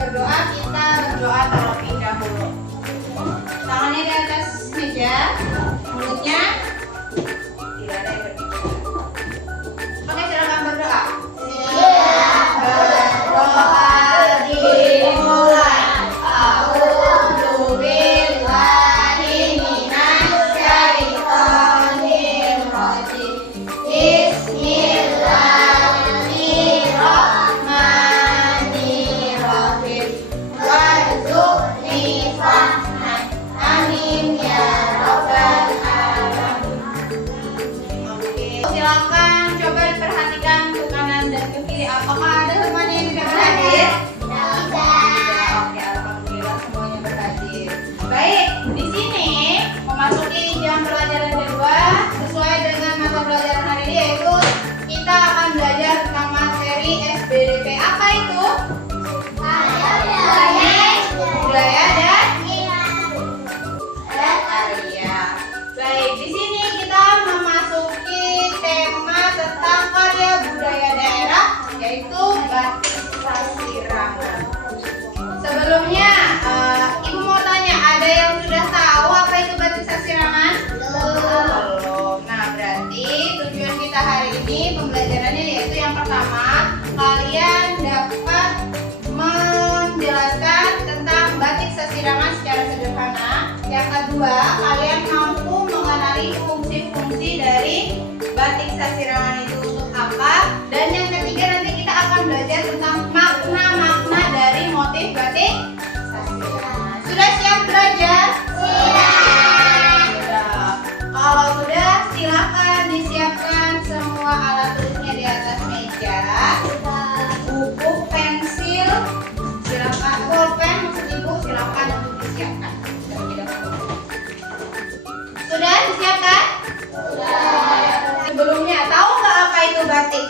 berdoa, kita berdoa terlebih dahulu. Tangannya di atas meja, mulutnya tidak ada yang berbicara. Oke, silakan berdoa. Berdoa dimulai. Silakan coba diperhatikan ke kanan dan ke kiri. Apakah ada teman yang tidak berhadir? Tidak. Oke, alhamdulillah semuanya berhadir. Baik, di sini memasuki jam pelajaran kedua sesuai dengan mata pelajaran hari ini, yaitu kita akan belajar tentang materi SBDP. Apa itu? Budaya dan karya. Baik, di sini kita memasuki tema tentang karya budaya daerah, yaitu batik Sasirangan. Sebelumnya, Ibu mau tanya, ada yang sudah tahu apa itu batik Sasirangan? Belum. Nah, berarti tujuan kita hari ini pembelajarannya yaitu yang pertama, kalian dapat menjelaskan tentang batik Sasirangan secara sederhana. Yang kedua, kalian mampu mengenali fungsi-fungsi dari batik Sasirangan itu untuk apa. Dan yang ketiga, nanti kita akan belajar tentang makna-makna dari motif batik Sasirangan. Sudah siap belajar? Sudah. Kalau sudah, silakan disiapkan semua alat tulisnya di atas meja. Buku, pensil, silakan, pulpen maksud Ibu, silakan untuk disiapkan. Sudah disiapkan? Sudah. Sebelumnya, tahu nggak apa itu batik?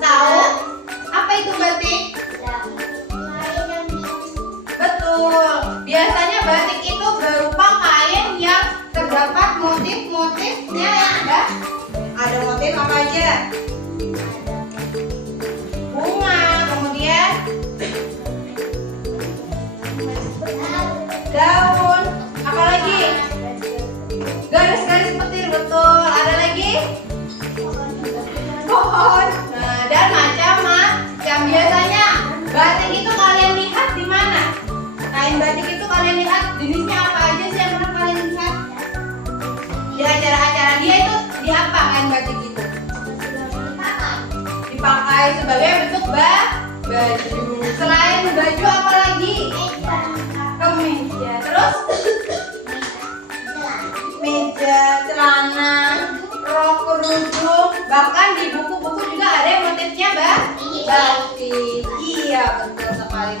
Tahu? Apa itu batik? Betul. Biasanya batik itu berupa kain yang terdapat motif-motifnya yang ada motif apa aja? Bunga, kemudian daun, apa lagi? Garis-garis petir, betul. Ada lagi? Pohon. Nah, dan macam-macam. Biasanya batik itu kalian lihat di mana? Kain batik itu kalian lihat jenisnya apa aja sih yang pernah kalian lihat? Di acara-acara dia itu di apa kain batik itu? Dipakai sebagai bentuk baju. Selain baju apa lagi? Kemeja. Terus? Meja, celana, rok, kerudung, bahkan di buku-buku juga ada yang motifnya batik. Iya, betul sekali.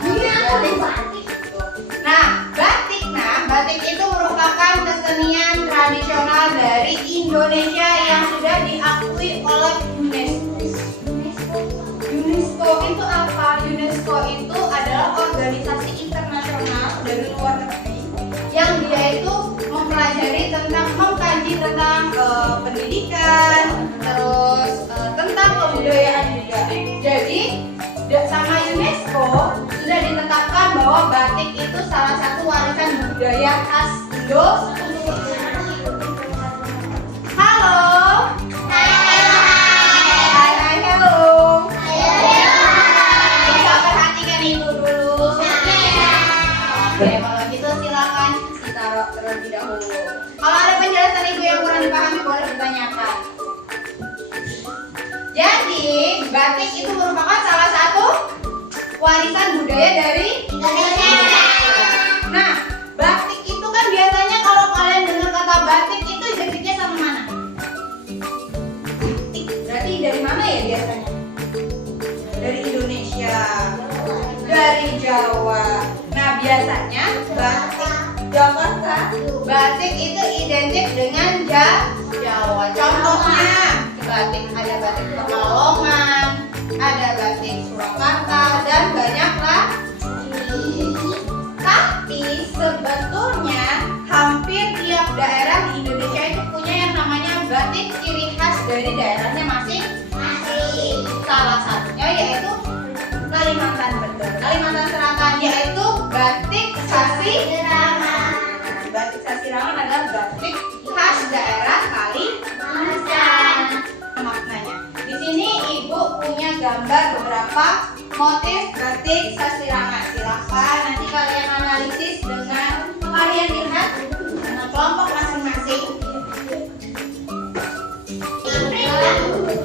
Batik itu merupakan kesenian tradisional dari Indonesia yang sudah diakui oleh UNESCO. UNESCO itu apa? UNESCO itu adalah organisasi internasional dari luar negeri yang dia itu mempelajari tentang, mengkaji tentang pendidikan, terus tentang kebudayaan juga. Jadi sama UNESCO sudah ditetapkan bahwa batik itu salah satu warisan budaya khas Indonesia. Halo. Hai, hello. Bisa perhatikan Ibu dulu. Oke, kalau gitu silakan ditaruh terlebih dahulu. Kalau ada penjelasan Ibu yang kurang dipahami boleh ditanyakan. Jadi, batik itu merupakan salah satu warisan budaya dari Indonesia. Nah, batik itu kan biasanya kalau kalian dengar kata batik itu identiknya sama mana? Batik, berarti dari mana ya biasanya? Dari Indonesia, dari Jawa. Nah, biasanya batik Jakarta, batik itu identik dengan Jawa. Contohnya, batik ada batik Pekalongan, ada batik Surakarta, dan banyak lagi. Tapi sebetulnya hampir tiap daerah di Indonesia itu punya yang namanya batik ciri khas dari daerahnya masing-masing. Salah satunya yaitu Kalimantan, betul. Kalimantan Selatan, yaitu batik Sasirangan. Batik Sasirangan adalah batik khas daerah Kalimantan. Maknanya, di sini Ibu punya gambar beberapa motif batik Sasirangan. Silahkan nanti kalian analisis dengan kalian lihat dengan kelompok masing-masing.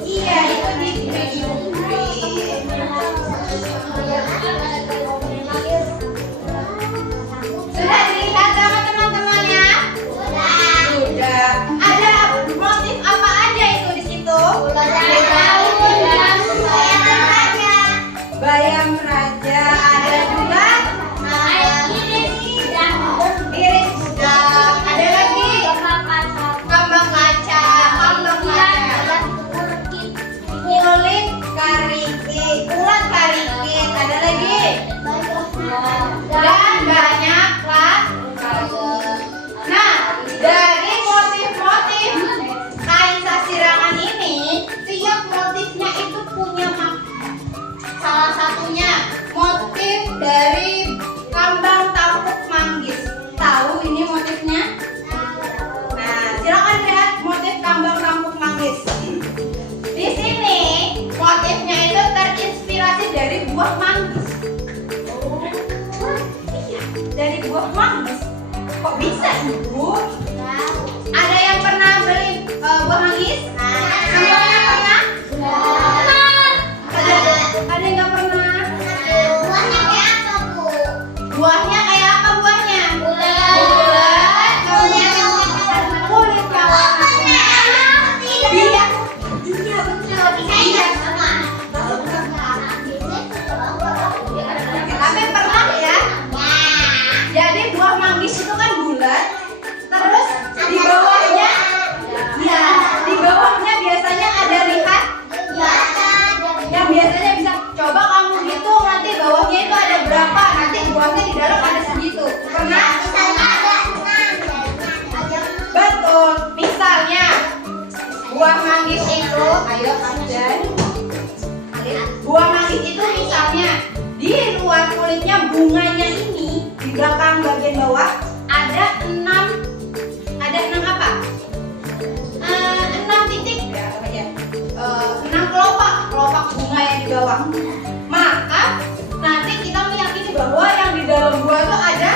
Iya, itu di print. Sudah dilihat sama teman-temannya? Sudah. Ada motif apa aja itu di situ? Bayam raja, ada juga iris udang, ada lagi kambang kaca, kulit karikit, ada lagi dan banyak lagi. Nah, dari motif-motif kain Sasirangan ini, tiap motifnya itu punya makna. Salah satunya motif dari kambang tampuk manggis. Tahu ini motifnya? Nah, silakan lihat motif kambang tampuk manggis. Di sini motifnya itu terinspirasi dari buah manggis. Dari buah manggis. Kok bisa, Ibu? Ada yang pernah beli buah manggis? Semuanya pernah? Ada yang nggak pernah? Buahnya kayak apa, Bu? Buahnya kayak apa buahnya? Bulat. Kemudian kulitnya warna merah. Iya. Iya, betul. Iya. Tapi pernah ya? Jadi buah manggis itu kan bulat. Terus di bawahnya, ya, di bawahnya biasanya ada lihat. Yang biasanya bisa coba kamu hitung nanti bawahnya itu ada berapa, nanti buahnya di dalam ada segitu. Pernah? Betul. Misalnya buah manggis itu, ayo Afdan. Buah manggis itu misalnya di luar kulitnya bunganya ini di belakang bagian bawah ada 6 apa? 6 titik ya, apa ya? 6 kelopak bunga yang di bawah. Maka nanti kita meyakini bahwa yang di dalam buah itu ada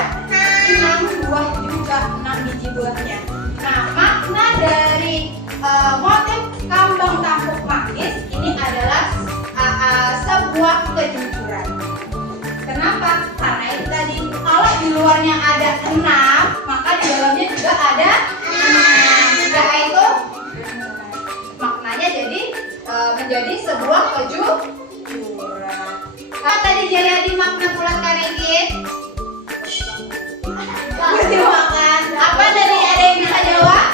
6 buah juga, 6 biji buahnya. Nah, makna dari motif kambang tampuk manggis ini adalah sebuah kejujuran. Kenapa? Karena itu tadi, kalau di luarnya ada 6, maka di dalamnya juga ada 6. Nah, itu maknanya jadi menjadi sebuah kejujuran. Apa tadi jadi makna kulat karikit? Dimakan. Apa tadi, ada yang bisa jawab?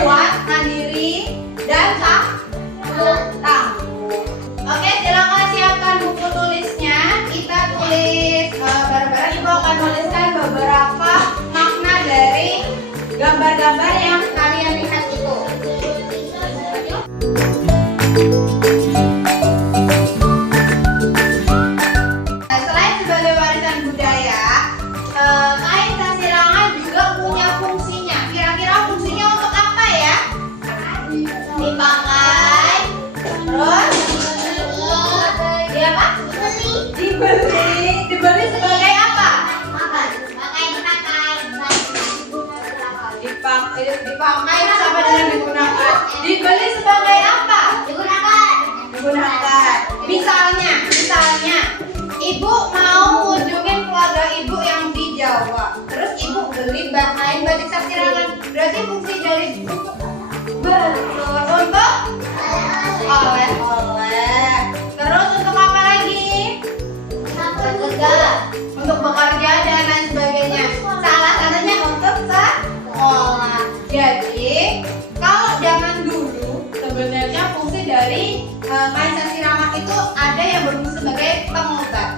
Kuat, mandiri, dan tangguh. Oke, silakan siapkan buku tulisnya. Kita tulis bareng-bareng. Ibu akan tuliskan beberapa makna dari gambar-gambar yang kalian lihat itu. Selain sebagai warisan budaya, kain Sasirangan juga punya fungsinya. Kira-kira fungsinya untuk apa ya? Dipakai, terus di apa? Dibeli sebagai apa? Dipakai sama dengan digunakan. Dibeli sebagai apa? Digunakan. Misalnya, Ibu mau kunjungin keluarga Ibu yang di Jawa. Terus Ibu beli kain batik Sasirangan. Berarti fungsi dari betul untuk oleh-oleh. Terus untuk apa lagi? Untuk bekerja dan lain sebagainya. Salah satunya untuk sekolah. Jadi kalau zaman dulu sebenarnya fungsi dari kain Sasirangan itu ada yang berfungsi sebagai pengobat,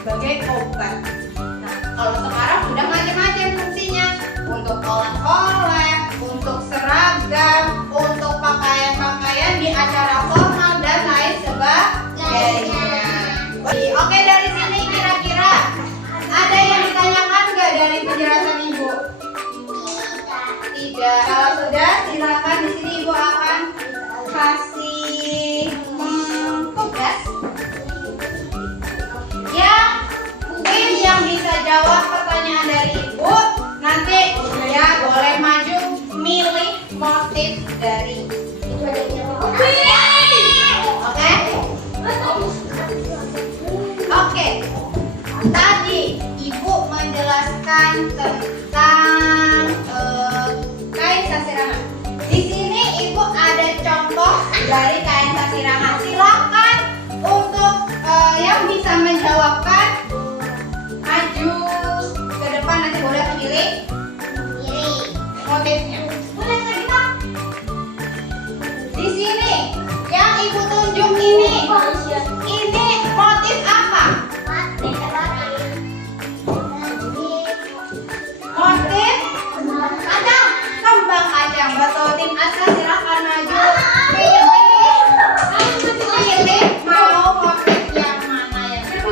sebagai obat. Nah, kalau sekarang sudah macam-macam fungsinya, untuk oleh-oleh, untuk seragam, untuk pakaian-pakaian di acara formal dan lain sebagainya. motif dari. Oke. Tadi Ibu menjelaskan tentang kain sasirangan. Di sini Ibu ada contoh dari kain sasirangan. Silakan untuk yang bisa menjawabkan maju ke depan, nanti boleh pilih motifnya. Di sini yang Ibu tunjuk ini motif apa? Motif kembang kacang. Betul, tim Asa silakan maju. Pilih mau motif yang mana yang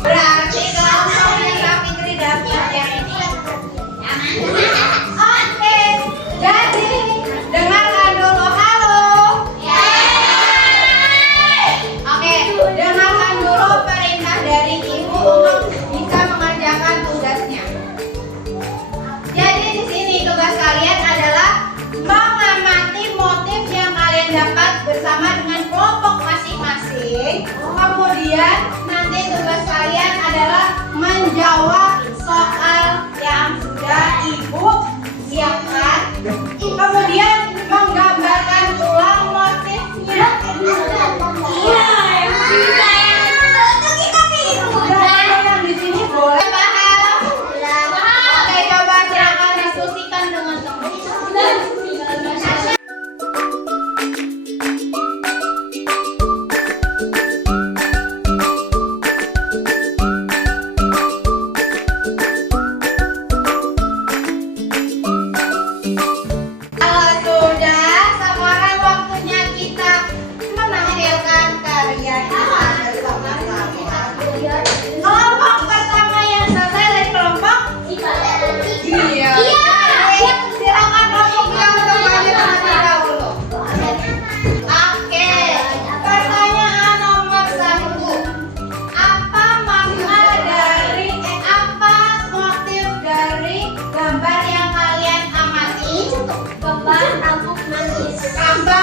berarti kelompoknya Kak Fitri dapat yang ini. Oke, jadi dengarkan dulu. Halo. Oke, dengarkan dulu perintah dari Ibu untuk bisa mengerjakan tugasnya. Jadi di sini tugas kalian adalah mengamati motif yang kalian dapat bersama dengan kelompok masing-masing. Kemudian nanti tugas kalian adalah menjawab soal yang sudah Ibu siapkan. Kemudian menggambarkan ulang motifnya. Yang di sini boleh paham? Oke, coba silakan diskusikan dengan teman-teman. Kalau sudah, sekarang waktunya kita menampilkan karya kita bersama-sama. Kelompok pertama yang selesai dari kelompok iya. Silakan kelompok yang terbaik terlebih dahulu. Oke, pertanyaan nomor 1. Apa motif dari gambar yang kalian amati? Gambar tangkuk manggis. Apa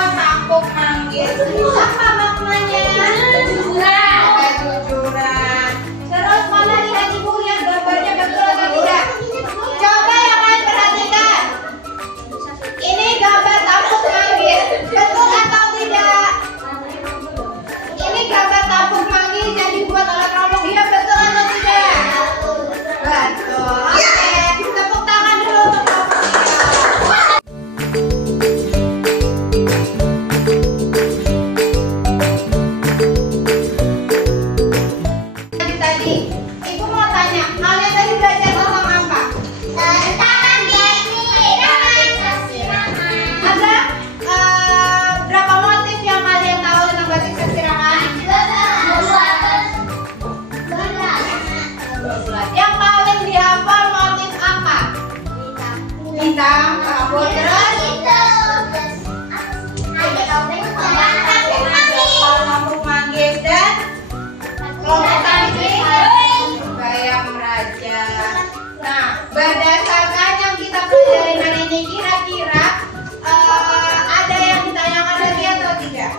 maknanya? Tujuran. Terus mana lihat Ibu lihat gambarnya betul atau tidak? Coba yang kalian perhatikan. Ini gambar tangkuk manggis. Betul atau tidak? Ini gambar tangkuk manggis yang dibuat oleh kelompok dia, betul atau tidak? Betul. Oke, tepuk tangan dulu untuk kelompok dia. Tadi Ibu mau tanya, kalian tadi belajar tentang apa? Ada berapa motif yang kalian tahu tentang batik sasirangan? 12. Yang paling dihafal motif apa? Bintang, rambut, terus kelompok manggis dan kelompok tadi bayam raja. Nah, berdasarkan yang kita pelajari hari ini, kira-kira ada yang ditanyakan lagi atau tidak?